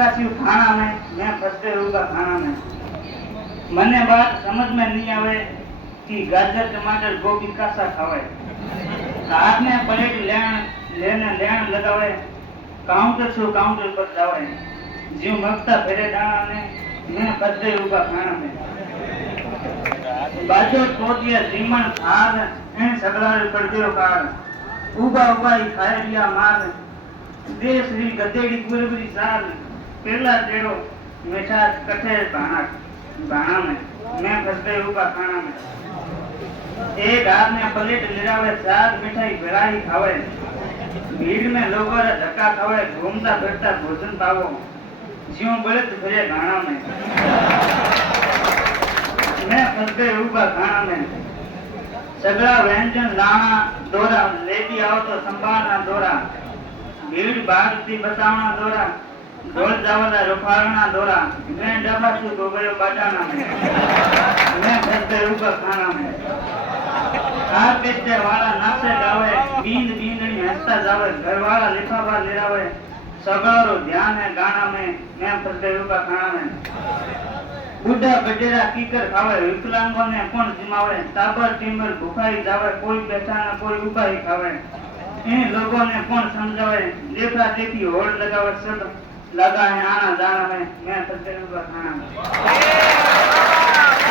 देखा सी खाना में, मैं फंसते रहूंगा खाना में। मने बात समझ में नहीं आवे कि गाजर टमाटर गोभी कासा खावे। हाथ में प्लेट लेने लेन लगावे, काउंटर से काउंटर पर जावे। जीव मगता फेरे दाना ने, मैं फंसते रहूंगा खाना में। बाजो तोतिया जीमन थार, इन सगलार कर दियो कार। उबा उबा ही खाए लिया मार, देश री गदेड़ी गुरबरी साल। पेला तेरो मीठा कठे भाना में, मैं फंसते रहूंगा खाना में। एक हाथ में प्लेट लिरावे, साग मिठाई भेराई खावे। भीड़ में लोगों रे धक्का खावे, घूमता फिरता भोजन पावो। जीव बलत फिरे गाना में, मैं फंसते रहूंगा खाना में। सगड़ा व्यंजन लाना दोरा, लेती आओ तो संभालना दोरा। भीड़ भागती बचावना दोरा, ढोल जावला रुखाड़ना दोरा। मैं डबा से गोगयो बाटाना में, मैं फंसते रहूंगा खाना में। कार बेचते वाला नाचे गावे, बींद बींदनी हंसता जावे। घर वाला लिफाफा लिरावे, सगड़ो ध्यान है गाना में, मैं फंसते रहूंगा खाना में। बूढ़ा बडेरा कीकर खावे, विकलांगों ने कौन जिमावे। ताबर टीमर भूखाई जावे, कोई बैठा न कोई उबा ही खावे। इन लोगों ने कौन समझावे, देखा देखी होड़ लगावे। सब लगा है आना जाना में, मैं फंसते रहूंगा खाना में।